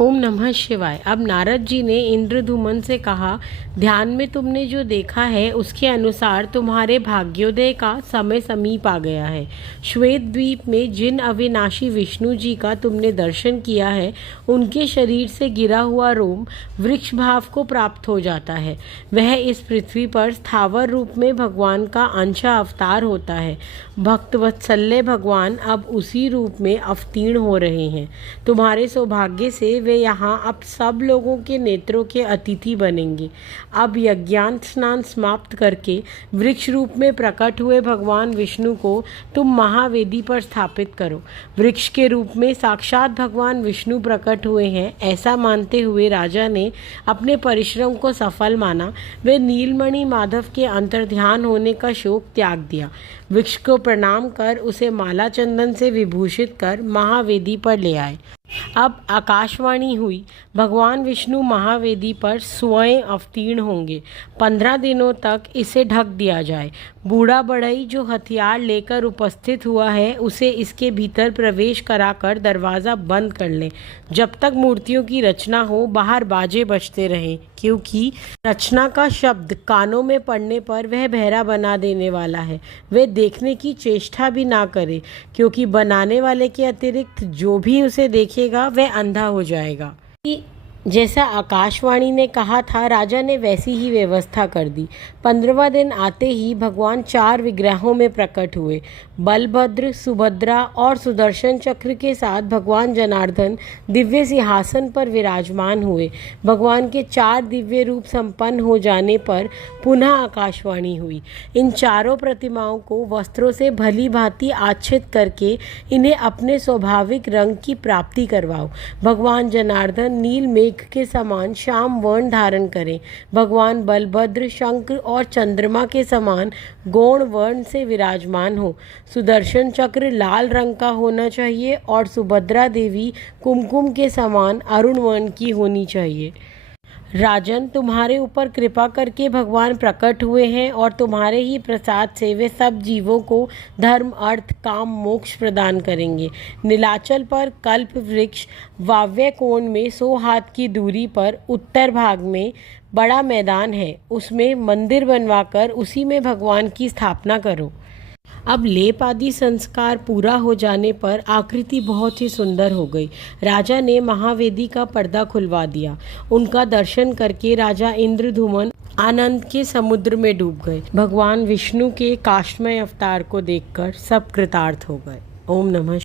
ओम नमः शिवाय। अब नारद जी ने इंद्रधुमन से कहा, ध्यान में तुमने जो देखा है उसके अनुसार तुम्हारे भाग्योदय का समय समीप आ गया है। श्वेत द्वीप में जिन अविनाशी विष्णु जी का तुमने दर्शन किया है, उनके शरीर से गिरा हुआ रोम वृक्ष भाव को प्राप्त हो जाता है। वह इस पृथ्वी पर स्थावर रूप में भगवान का अंश अवतार होता है। भक्तवत्सल्य भगवान अब उसी रूप में अवतीर्ण हो रहे हैं। तुम्हारे सौभाग्य से वे यहाँ अब सब लोगों के नेत्रों के अतिथि बनेंगे। अब यज्ञान स्नान समाप्त करके वृक्ष रूप में प्रकट हुए भगवान विष्णु को तुम महावेदी पर स्थापित करो। वृक्ष के रूप में साक्षात भगवान विष्णु प्रकट हुए हैं, ऐसा मानते हुए राजा ने अपने परिश्रम को सफल माना। वे नीलमणि माधव के अंतर्ध्यान होने का शोक त्याग दिया। वृक्ष को प्रणाम कर उसे माला चंदन से विभूषित कर महावेदी पर ले आए। अब आकाशवाणी हुई, भगवान विष्णु महावेदी पर स्वयं अवतीर्ण होंगे। 15 दिनों तक इसे ढक दिया जाए। बूढ़ा बढ़ई जो हथियार लेकर उपस्थित हुआ है, उसे इसके भीतर प्रवेश कराकर दरवाज़ा बंद कर लें। जब तक मूर्तियों की रचना हो, बाहर बाजे बजते रहें, क्योंकि रचना का शब्द कानों में पड़ने पर वह बहरा बना देने वाला है। वे देखने की चेष्टा भी ना करे, क्योंकि बनाने वाले के अतिरिक्त जो भी उसे देखेगा वह अंधा हो जाएगा। जैसा आकाशवाणी ने कहा था, राजा ने वैसी ही व्यवस्था कर दी। 15वां दिन आते ही भगवान 4 विग्रहों में प्रकट हुए। बलभद्र, सुभद्रा और सुदर्शन चक्र के साथ भगवान जनार्दन दिव्य सिंहासन पर विराजमान हुए। भगवान के 4 दिव्य रूप संपन्न हो जाने पर पुनः आकाशवाणी हुई। इन चारों प्रतिमाओं को वस्त्रों से भली भांति आच्छित करके इन्हें अपने स्वाभाविक रंग की प्राप्ति करवाओ। भगवान जनार्दन नील मेघ के समान श्याम वर्ण धारण करें। भगवान बलभद्र शंख और चंद्रमा के समान गौण वर्ण से विराजमान हो। सुदर्शन चक्र लाल रंग का होना चाहिए और सुभद्रा देवी कुमकुम के समान अरुण वर्ण की होनी चाहिए। राजन, तुम्हारे ऊपर कृपा करके भगवान प्रकट हुए हैं और तुम्हारे ही प्रसाद से वे सब जीवों को धर्म, अर्थ, काम, मोक्ष प्रदान करेंगे। नीलाचल पर कल्प वृक्ष वाव्य कोण में 100 हाथ की दूरी पर उत्तर भाग में बड़ा मैदान है। उसमें मंदिर बनवाकर उसी में भगवान की स्थापना करो। अब लेप आदि संस्कार पूरा हो जाने पर आकृति बहुत ही सुंदर हो गई। राजा ने महावेदी का पर्दा खुलवा दिया। उनका दर्शन करके राजा इंद्रधुमन आनंद के समुद्र में डूब गए। भगवान विष्णु के काष्ठमय अवतार को देखकर सब कृतार्थ हो गए। ओम नमः।